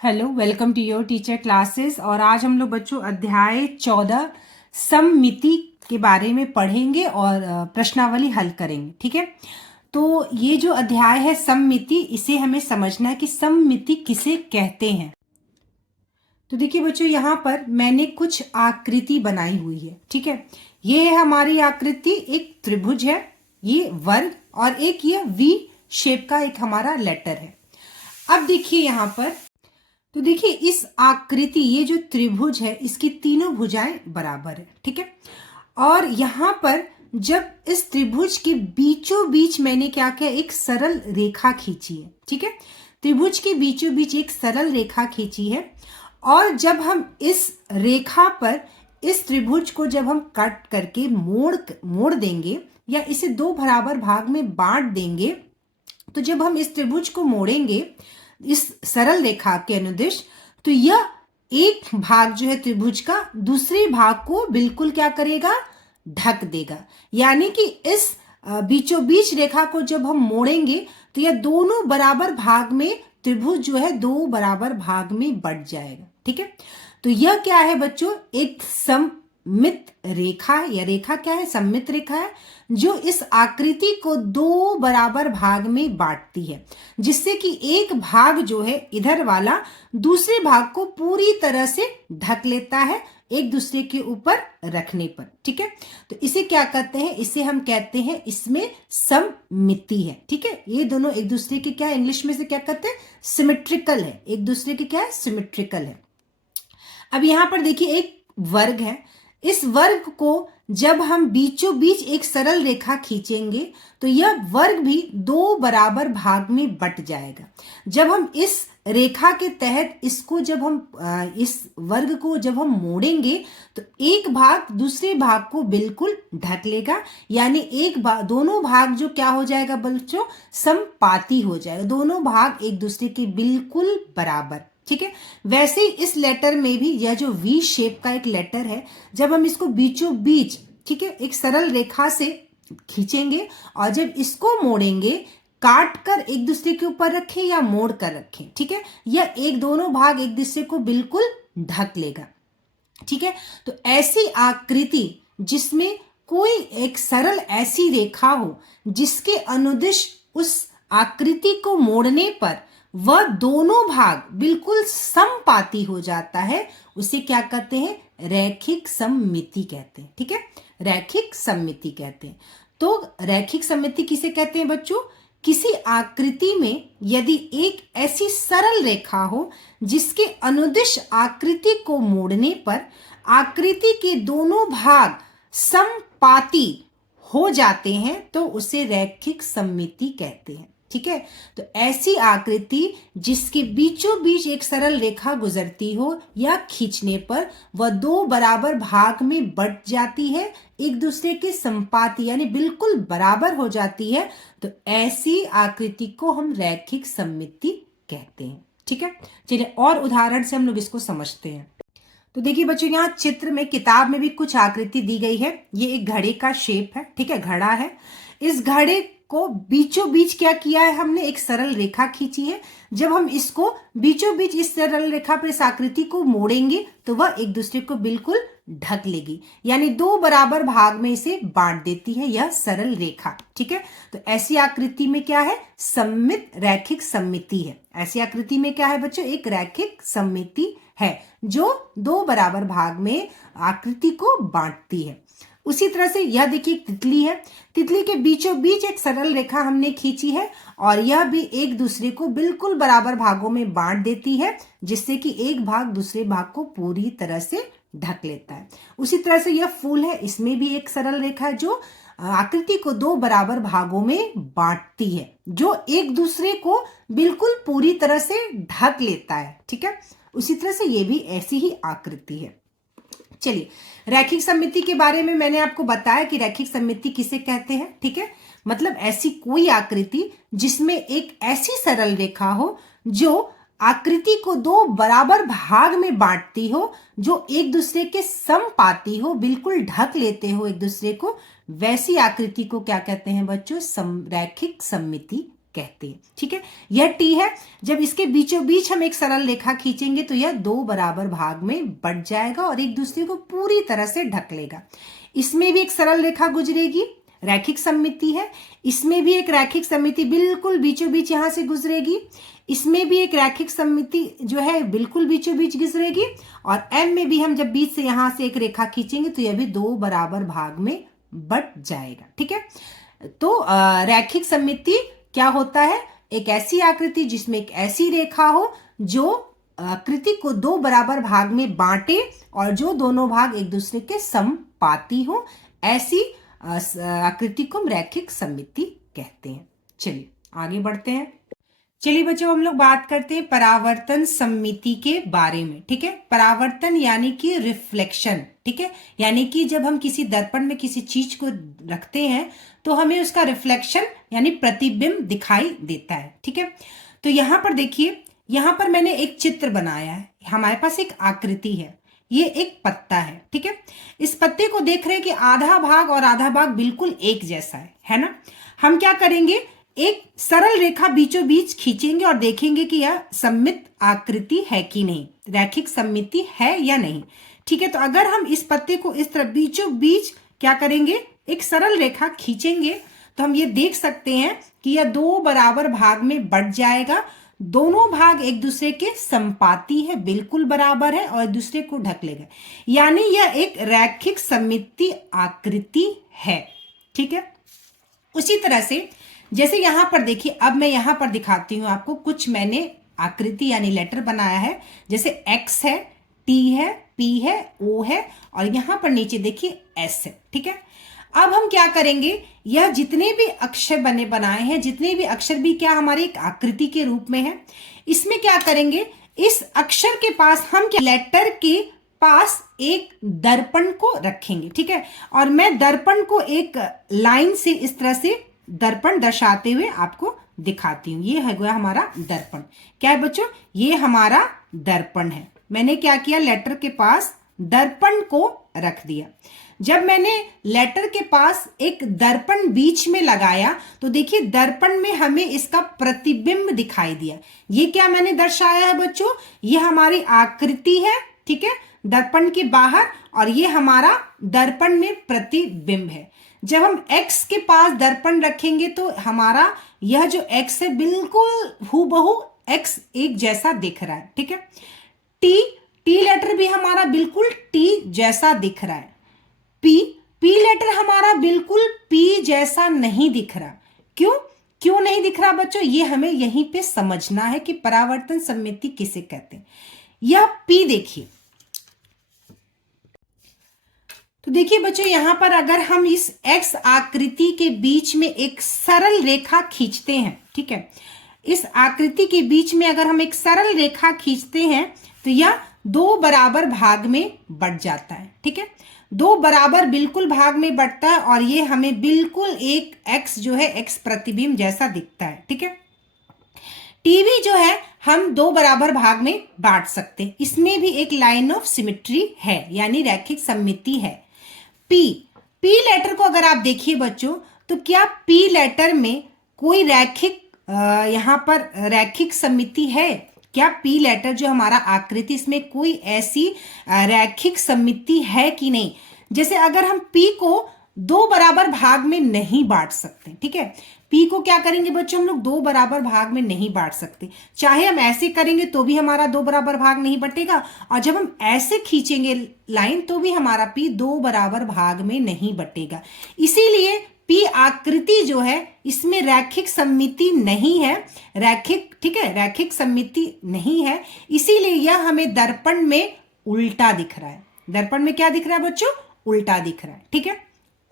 Hello, welcome to your teacher classes. और आज हम लोग बच्चों अध्याय 14 सममिति के बारे में पढ़ेंगे और प्रश्नावली हल करेंगे। ठीक है, तो ये जो अध्याय है सममिति, इसे हमें समझना है कि सममिति किसे कहते हैं। तो देखिए बच्चों, यहाँ पर मैंने कुछ आकृति बनाई हुई है। ठीक है, ये है हमारी आकृति, एक त्रिभुज है, ये वर्ग, और एक ये वी शेप का एक हमारा लेटर है। अब देखिए यहाँ पर, तो देखिए इस आकृति, ये जो त्रिभुज है, इसकी तीनों भुजाएं बराबर है। ठीक है, और यहाँ पर जब इस त्रिभुज के बीचों बीच मैंने क्या किया, एक सरल रेखा खींची है। ठीक है, त्रिभुज के बीचों बीच एक सरल रेखा खींची है, और जब हम इस रेखा पर इस त्रिभुज को जब हम कट करके मोड़ देंगे या इसे दो बराबर भाग में बांट देंगे, तो जब हम इस त्रिभुज को मोड़ेंगे इस सरल रेखा के अनुदिश, तो यह एक भाग जो है त्रिभुज का दूसरे भाग को बिल्कुल क्या करेगा, ढक देगा। यानी कि इस बीचों बीच रेखा को जब हम मोड़ेंगे तो यह दोनों बराबर भाग में त्रिभुज जो है दो बराबर भाग में बंट जाएगा। ठीक है, तो यह क्या है बच्चों, एक सममित रेखा है। यह रेखा क्या है, सममित रेखा है, जो इस आकृति को दो बराबर भाग में बांटती है, जिससे कि एक भाग जो है इधर वाला दूसरे भाग को पूरी तरह से ढक लेता है एक दूसरे के ऊपर रखने पर। ठीक है, तो इसे क्या कहते हैं, इसे हम कहते हैं, इसमें सममिति है। ठीक है, ये दोनों एक दूसरे के क्या, इंग्लिश में से क्या कहते हैं, सिमेट्रिकल है, एक दूसरे के क्या है, सिमेट्रिकल है। अब यहां पर देखिए एक वर्ग है, इस वर्ग को जब हम बीचों बीच एक सरल रेखा खींचेंगे तो यह वर्ग भी दो बराबर भाग में बट जाएगा। जब हम इस रेखा के तहत इसको जब हम इस वर्ग को जब हम मोड़ेंगे तो एक भाग दूसरे भाग को बिल्कुल ढक लेगा। यानी दोनों भाग जो क्या हो जाएगा बच्चों, समपाती हो जाएगा, दोनों भाग एक दूसरे के बिल्कुल बराबर। ठीक है, वैसे ही इस लेटर में भी यह जो वी शेप का एक लेटर है, जब हम इसको बीचों बीच, ठीक है, एक सरल रेखा से खींचेंगे और जब इसको मोड़ेंगे, काट कर एक दूसरे के ऊपर रखें या मोड़ कर रखें, ठीक है, यह एक दोनों भाग एक दूसरे को बिल्कुल ढक लेगा। ठीक है, तो ऐसी आकृति जिसमें कोई एक सरल ऐसी रेखा हो जिसके अनुदिश उस आकृति को मोड़ने पर वह दोनों भाग बिल्कुल समपाती हो जाता है, उसे क्या कहते हैं, रैखिक सममिति कहते हैं। ठीक है, रैखिक सममिति कहते हैं। तो रैखिक सममिति किसे कहते हैं बच्चों, किसी आकृति में यदि एक ऐसी सरल रेखा हो जिसके अनुदिश आकृति को मोड़ने पर आकृति के दोनों भाग समपाती हो जाते हैं तो उसे रैखिक सममिति कहते हैं। ठीक है, तो ऐसी आकृति जिसके बीचों बीच एक सरल रेखा गुजरती हो या खींचने पर वह दो बराबर भाग में बट जाती है, एक दूसरे के संपाती यानी बिल्कुल बराबर हो जाती है, तो ऐसी आकृति को हम रैखिक सममिति कहते हैं। ठीक है, चलिए और उदाहरण से हम लोग इसको समझते हैं। तो देखिए बच्चों, यहाँ चित्र में, किताब में भी कुछ आकृति दी गई है। ये एक घड़े का शेप है, ठीक है, घड़ा है। इस घड़े को बीचों बीच क्या किया है हमने, एक सरल रेखा खींची है। जब हम इसको बीचों बीच इस सरल रेखा पर इस आकृति को मोड़ेंगे तो वह एक दूसरे को बिल्कुल ढक लेगी, यानी दो बराबर भाग में इसे बांट देती है यह सरल रेखा। ठीक है, तो ऐसी आकृति में क्या है, सममित रैखिक सममिति है। ऐसी आकृति में क्या है बच्चों, एक रैखिक सममिति है जो दो बराबर भाग में आकृति को बांटती है। उसी तरह से यह देखिए तितली है, तितली के बीचों बीच एक सरल रेखा हमने खींची है और यह भी एक दूसरे को बिल्कुल बराबर भागों में बांट देती है, जिससे कि एक भाग दूसरे भाग को पूरी तरह से ढक लेता है। उसी तरह से यह फूल है, इसमें भी एक सरल रेखा है जो आकृति को दो बराबर भागों में बांटती है, जो एक दूसरे को बिल्कुल पूरी तरह से ढक लेता है। ठीक है, उसी तरह से ये भी ऐसी ही आकृति है। चलिए, रैखिक सममिति के बारे में मैंने आपको बताया कि रैखिक सममिति किसे कहते हैं। ठीक है, मतलब ऐसी कोई आकृति जिसमें एक ऐसी सरल रेखा हो जो आकृति को दो बराबर भाग में बांटती हो, जो एक दूसरे के समपाती हो, बिल्कुल ढक लेते हो एक दूसरे को, वैसी आकृति को क्या कहते हैं बच्चों, रैखिक सममिति कहते हैं। ठीक है, यह टी है। जब इसके बीचों बीच हम एक सरल रेखा खींचेंगे तो यह दो बराबर भाग में बंट जाएगा और एक दूसरे को पूरी तरह से ढक लेगा। इसमें भी एक सरल रेखा गुजरेगी, रैखिक सममिति है। इसमें भी एक रैखिक सममिति बिल्कुल बीचों बीच यहां से गुजरेगी। इसमें भी एक रैखिक सममिति जो है बिल्कुल बीचों बीच गुजरेगी। और एम में भी हम जब बीच से यहां से एक रेखा खींचेंगे तो यह भी दो बराबर भाग में बंट जाएगा। ठीक है, तो रैखिक सममिति क्या होता है? एक ऐसी आकृति जिसमें एक ऐसी रेखा हो जो आकृति को दो बराबर भाग में बांटे और जो दोनों भाग एक दूसरे के समपाती हो, ऐसी आकृति को हम रैखिक सममिति कहते हैं। चलिए आगे बढ़ते हैं। चलिए बच्चों, हम लोग बात करते हैं परावर्तन सममिति के बारे में। ठीक है, परावर्तन यानी कि रिफ्लेक्शन। ठीक है, यानी कि जब हम किसी दर्पण में किसी चीज को रखते हैं तो हमें उसका रिफ्लेक्शन यानी प्रतिबिंब दिखाई देता है। ठीक है, तो यहां पर देखिए, यहां पर मैंने एक चित्र बनाया है। हमारे पास एक आकृति है, ये एक पत्ता है। ठीक है, इस पत्ते को देख रहे हैं कि आधा भाग और आधा भाग बिल्कुल एक जैसा है ना। हम क्या करेंगे, एक सरल रेखा बीचों बीच खींचेंगे और देखेंगे कि यह सममित आकृति है कि नहीं, रैखिक सममिति है या नहीं। ठीक है, तो अगर हम इस पत्ते को इस तरह बीचों बीच क्या करेंगे, एक सरल रेखा खींचेंगे तो हम ये देख सकते हैं कि यह दो बराबर भाग में बंट जाएगा। दोनों भाग एक दूसरे के संपाती है, बिल्कुल बराबर है और एक दूसरे को ढक लेगा, यानी यह एक रैखिक सममिति आकृति है। ठीक है, उसी तरह से जैसे यहां पर देखिए, अब मैं यहां पर दिखाती हूं आपको, कुछ मैंने आकृति यानी लेटर बनाया है। जैसे एक्स है, टी है, पी है, ओ है और यहां पर नीचे देखिए एस है। ठीक है, अब हम क्या करेंगे, यह जितने भी अक्षर बनाए हैं, जितने भी अक्षर भी क्या हमारे एक आकृति के रूप में है, इसमें क्या करेंगे, इस अक्षर के पास हम क्या लेटर के पास एक दर्पण को रखेंगे। ठीक है, और मैं दर्पण को एक लाइन से इस तरह से दर्पण दर्शाते हुए आपको दिखाती हूं। ये है गया हमारा दर्पण। क्या है बच्चों, ये हमारा दर्पण है। मैंने क्या किया, लेटर के पास दर्पण को रख दिया। जब मैंने लेटर के पास एक दर्पण बीच में लगाया तो देखिए दर्पण में हमें इसका प्रतिबिंब दिखाई दिया। ये क्या मैंने दर्शाया है बच्चों, ये हमारी आकृति है। ठीक है, दर्पण के बाहर, और ये हमारा दर्पण में प्रतिबिंब है। जब हम x के पास दर्पण रखेंगे तो हमारा यह जो x है बिल्कुल हूबहू x एक जैसा दिख रहा है। ठीक है, टी लेटर भी हमारा बिल्कुल t जैसा दिख रहा है। पी लेटर हमारा बिल्कुल p जैसा नहीं दिख रहा। क्यों नहीं दिख रहा बच्चों, ये हमें यहीं पे समझना है कि परावर्तन सममिति किसे कहते हैं। यह p देखिए, तो देखिए बच्चों, यहां पर अगर हम इस x आकृति के बीच में एक सरल रेखा खींचते हैं, ठीक है, इस आकृति के बीच में अगर हम एक सरल रेखा खींचते हैं तो यह दो बराबर भाग में बंट जाता है। ठीक है, दो बराबर बिल्कुल भाग में बंटता है और ये हमें बिल्कुल एक x जो है x प्रतिबिंब जैसा दिखता है। ठीक है, टीवी जो है हम दो बराबर भाग में बांट सकते हैं, इसमें भी एक लाइन ऑफ सिमेट्री है यानी रैखिक सममिति है। पी लेटर को अगर आप देखिए बच्चों, तो क्या पी लेटर में कोई रैखिक यहाँ पर रैखिक सममिति है? क्या पी लेटर जो हमारा आकृति, इसमें कोई ऐसी रैखिक सममिति है कि नहीं? जैसे अगर हम पी को दो बराबर भाग में नहीं बांट सकते, ठीक है, पी को क्या करेंगे बच्चों, हम लोग दो बराबर भाग में नहीं बांट सकते। चाहे हम ऐसे करेंगे तो भी हमारा दो बराबर भाग नहीं बटेगा, और जब हम ऐसे खींचेंगे लाइन तो भी हमारा पी दो बराबर भाग में नहीं बटेगा। इसीलिए पी आकृति जो है इसमें रैखिक सममिति नहीं है, ठीक है, रैखिक सममिति नहीं है, इसीलिए यह हमें दर्पण में उल्टा दिख रहा है। दर्पण में क्या दिख रहा है बच्चों, उल्टा दिख रहा है। ठीक है,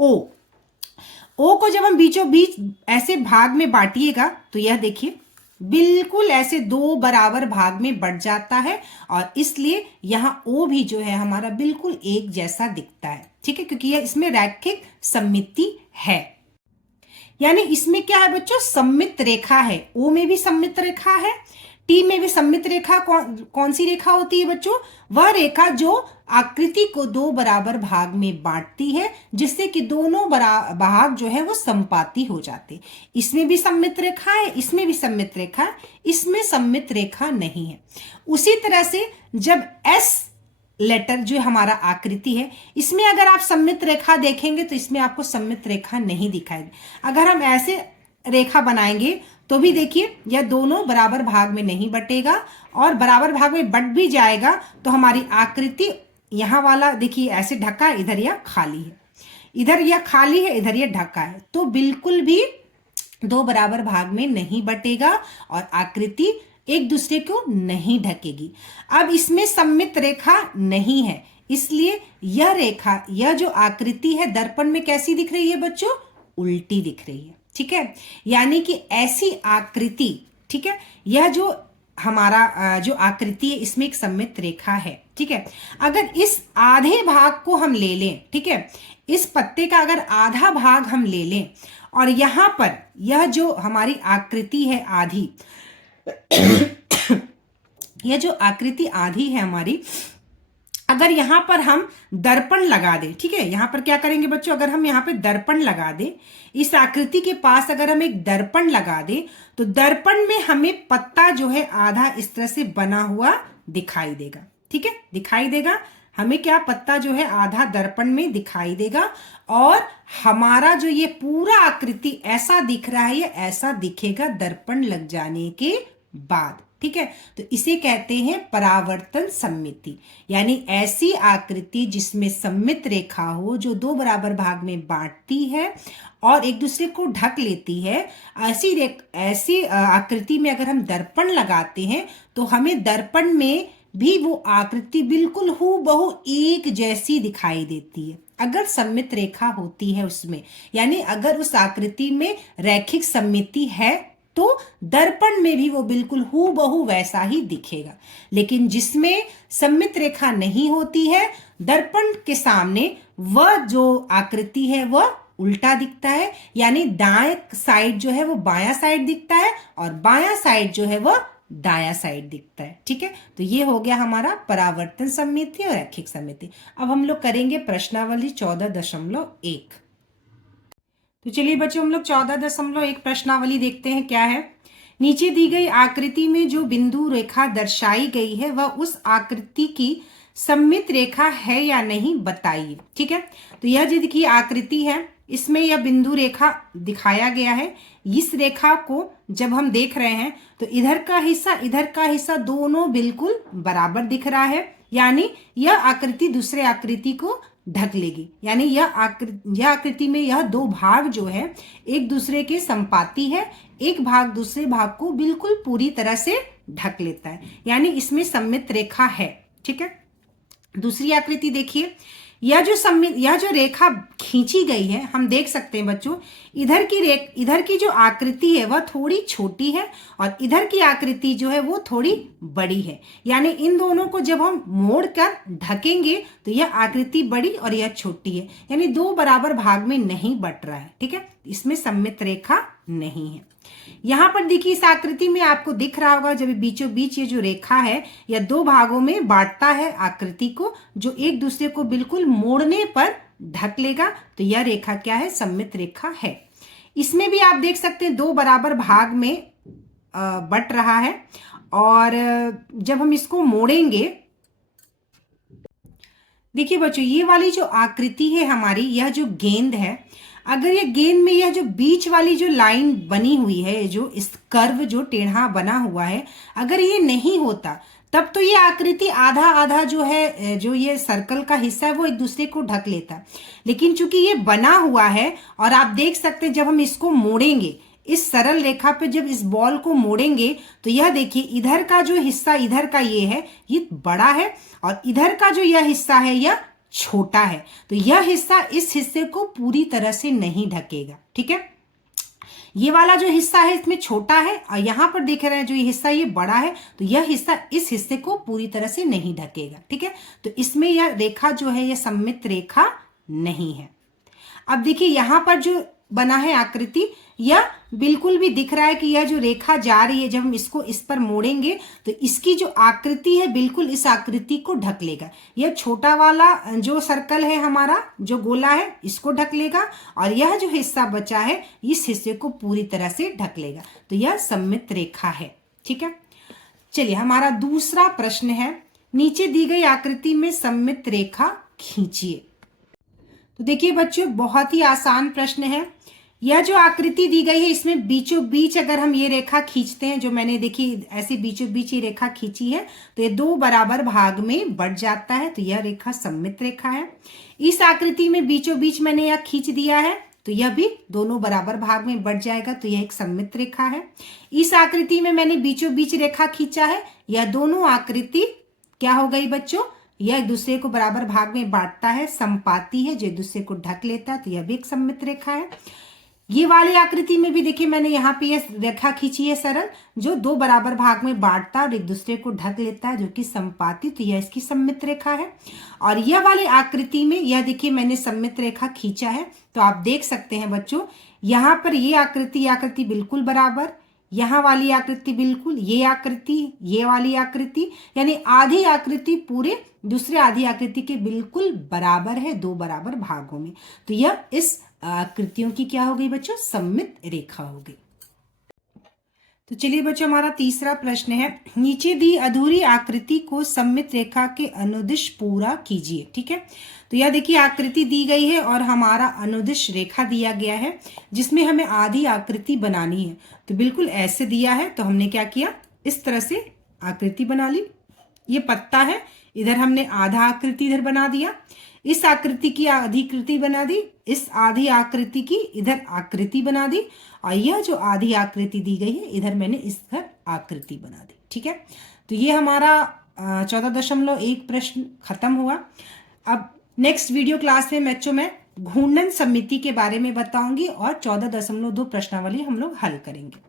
ओ को जब हम बीचों बीच ऐसे भाग में बांटिएगा तो यह देखिए बिल्कुल ऐसे दो बराबर भाग में बंट जाता है, और इसलिए यहाँ ओ भी जो है हमारा बिल्कुल एक जैसा दिखता है। ठीक है, क्योंकि यह इसमें रैखिक सममिति है, यानी इसमें क्या है बच्चों, सममित रेखा है। ओ में भी सममित रेखा है, टी में भी सममित रेखा कौन सी रेखा होती है बच्चों? वह रेखा जो आकृति को दो बराबर भाग में बांटती है, जिससे कि दोनों भाग जो है वो समपाती हो जाते। इसमें भी सममित रेखा है, इसमें भी सममित रेखा है, इसमें सममित रेखा नहीं है। उसी तरह से जब एस लेटर जो हमारा आकृति है, इसमें अगर आप सममित रेखा देखेंगे तो इसमें आपको सममित रेखा नहीं दिखाई। अगर हम ऐसे रेखा बनाएंगे तो भी देखिए यह दोनों बराबर भाग में नहीं बटेगा, और बराबर भाग में बट भी जाएगा तो हमारी आकृति यहाँ वाला देखिए ऐसे ढका है, इधर यह खाली है, इधर यह खाली है, इधर यह ढका है, तो बिल्कुल भी दो बराबर भाग में नहीं बटेगा और आकृति एक दूसरे को नहीं ढकेगी। अब इसमें सममित रेखा नहीं है, इसलिए यह रेखा, यह जो आकृति है दर्पण में कैसी दिख रही है बच्चों? उल्टी दिख रही है। ठीक है, यानी कि ऐसी आकृति, ठीक है, यह जो हमारा जो आकृति है इसमें एक सममित रेखा है। ठीक है, अगर इस आधे भाग को हम ले लें, ठीक है, इस पत्ते का अगर आधा भाग हम ले लें और यहाँ पर यह जो हमारी आकृति है आधी यह जो आकृति आधी है हमारी, अगर यहाँ पर हम दर्पण लगा दें, ठीक है, यहाँ पर क्या करेंगे बच्चों? अगर हम यहाँ पे दर्पण लगा दें, इस आकृति के पास अगर हम एक दर्पण लगा दें तो दर्पण में हमें पत्ता जो है आधा इस तरह से बना हुआ दिखाई देगा। ठीक है, दिखाई देगा हमें, क्या पत्ता जो है आधा दर्पण में दिखाई देगा, और हमारा जो ये पूरा आकृति ऐसा दिख रहा है, ये ऐसा दिखेगा दर्पण लग जाने के बाद। ठीक है, तो इसे कहते हैं परावर्तन सममिति, यानी ऐसी आकृति जिसमें सममित रेखा हो, जो दो बराबर भाग में बांटती है और एक दूसरे को ढक लेती है। ऐसी आकृति में अगर हम दर्पण लगाते हैं तो हमें दर्पण में भी वो आकृति बिल्कुल हूबहू एक जैसी दिखाई देती है, अगर सममित रेखा होती है उसमें, यानी अगर उस आकृति में रैखिक सममिति है तो दर्पण में भी वो बिल्कुल हूबहू वैसा ही दिखेगा। लेकिन जिसमें सममित रेखा नहीं होती है, दर्पण के सामने वह जो आकृति है वह उल्टा दिखता है, यानी दाएं साइड जो है वो बायां साइड दिखता है और बायां साइड जो है वह दायां साइड दिखता है। ठीक है, तो ये हो गया हमारा परावर्तन सममिति और रैखिक सममिति। अब हम लोग करेंगे प्रश्नावली 14.1। तो चलिए बच्चों, हम लोग 14.1 प्रश्नावली देखते हैं क्या है। नीचे दी गई आकृति में जो बिंदु रेखा दर्शाई गई है वह उस आकृति की सममित रेखा है या नहीं बताइए। ठीक है, तो यह जो देखिए आकृति है, इसमें यह बिंदु रेखा दिखाया गया है। इस रेखा को जब हम देख रहे हैं तो इधर का हिस्सा दोनों बिल्कुल बराबर दिख रहा है, यानी यह आकृति दूसरे आकृति को ढक लेगी, यानी यह आकृति में यह दो भाग जो है एक दूसरे के संपाती है, एक भाग दूसरे भाग को बिल्कुल पूरी तरह से ढक लेता है, यानी इसमें सममित रेखा है। ठीक है, दूसरी आकृति देखिए, यह जो रेखा खींची गई है, हम देख सकते हैं बच्चों, इधर की जो आकृति है वह थोड़ी छोटी है और इधर की आकृति जो है वो थोड़ी बड़ी है, यानी इन दोनों को जब हम मोड़कर ढकेंगे तो यह आकृति बड़ी और यह छोटी है, यानी दो बराबर भाग में नहीं बट रहा है। ठीक है, इसमें सममित रेखा नहीं है। यहाँ पर देखिए इस आकृति में आपको दिख रहा होगा, जब बीचों बीच ये जो रेखा है यह दो भागों में बांटता है आकृति को, जो एक दूसरे को बिल्कुल मोड़ने पर ढक लेगा, तो यह रेखा क्या है? सममित रेखा है। इसमें भी आप देख सकते हैं दो बराबर भाग में बट रहा है, और जब हम इसको मोड़ेंगे, देखिए बच्चों ये वाली जो आकृति है हमारी, यह जो गेंद है, अगर ये गेंद में यह जो बीच वाली जो लाइन बनी हुई है, जो इस कर्व जो टेढ़ा बना हुआ है, अगर ये नहीं होता तब तो ये आकृति आधा आधा जो है, जो ये सर्कल का हिस्सा है वो एक दूसरे को ढक लेता। लेकिन चूंकि ये बना हुआ है और आप देख सकते हैं जब हम इसको मोड़ेंगे, इस सरल रेखा पे जब इस बॉल को मोड़ेंगे तो यह देखिए इधर का जो हिस्सा इधर का ये है, ये बड़ा है, और इधर का जो यह हिस्सा है यह छोटा है, तो यह हिस्सा इस हिस्से को पूरी तरह से नहीं ढकेगा। ठीक है, ये वाला जो हिस्सा है इसमें छोटा है और यहाँ पर देख रहे हैं जो ये हिस्सा ये बड़ा है, तो यह हिस्सा इस हिस्से को पूरी तरह से नहीं ढकेगा। ठीक है, तो इसमें यह रेखा जो है यह सममित रेखा नहीं है। अब देखिए यहाँ पर जो बना है आकृति, यह बिल्कुल भी दिख रहा है कि यह जो रेखा जा रही है, जब हम इसको इस पर मोड़ेंगे तो इसकी जो आकृति है बिल्कुल इस आकृति को ढक लेगा। यह छोटा वाला जो सर्कल है हमारा, जो गोला है, इसको ढक लेगा, और यह जो हिस्सा बचा है इस हिस्से को पूरी तरह से ढक लेगा। तो यह सममित रेखा है। ठीक है, चलिए हमारा दूसरा प्रश्न है, नीचे दी गई आकृति में सममित रेखा खींचिए। तो देखिए बच्चों, बहुत ही आसान प्रश्न है। यह जो आकृति दी गई है इसमें बीचों बीच अगर हम ये रेखा खींचते हैं, जो मैंने देखी ऐसे बीचों बीच ये रेखा खींची है, तो ये दो बराबर भाग में बढ़ जाता है, तो यह रेखा सममित रेखा है। इस आकृति में बीचों बीच मैंने यह खींच दिया है, तो यह भी दोनों बराबर भाग में बढ़ जाएगा, तो यह एक सममित रेखा है। इस आकृति में मैंने बीचों बीच रेखा खींचा है, यह दोनों आकृति क्या हो गई बच्चों, यह एक दूसरे को बराबर भाग में बांटता है, समपाती है, जो एक दूसरे को ढक लेता है, तो यह भी एक सममित रेखा है। ये वाली आकृति में भी देखिए मैंने यहाँ पे यह रेखा खींची है सरल, जो दो बराबर भाग में बांटता है और एक दूसरे को ढक लेता है, जो कि समपाती, तो यह इसकी सममित रेखा है। और यह वाली आकृति में यह देखिए मैंने सममित रेखा खींचा है, तो आप देख सकते हैं बच्चों, यहाँ पर ये आकृति बिल्कुल बराबर, यहाँ वाली आकृति बिल्कुल, ये आकृति, ये वाली आकृति, यानी आधी आकृति पूरे दूसरे आधी आकृति के बिल्कुल बराबर है, दो बराबर भागों में, तो यह इस आकृतियों की क्या हो गई बच्चों, सममित रेखा हो गई। तो चलिए बच्चों, हमारा तीसरा प्रश्न है, नीचे दी अधूरी आकृति को सममित रेखा के अनुदिश पूरा कीजिए। ठीक है, तो यह देखिए आकृति दी गई है और हमारा अनुदिश रेखा दिया गया है, जिसमें हमें आधी आकृति बनानी है। तो बिल्कुल ऐसे दिया है, तो हमने क्या किया, इस तरह से आकृति बना ली। ये पत्ता है, इधर हमने आधा आकृति इधर बना दिया, इस आकृति की आधी आकृति बना दी, इस आधी आकृति की इधर आकृति बना दी, और यह जो आधी आकृति दी गई है इधर मैंने इधर आकृति बना दी। ठीक है, तो ये हमारा 14.1 प्रश्न खत्म हुआ। अब नेक्स्ट वीडियो क्लास में बच्चों मैं घूर्णन सममिति के बारे में बताऊंगी और 14.2 प्रश्नावली हम लोग हल करेंगे।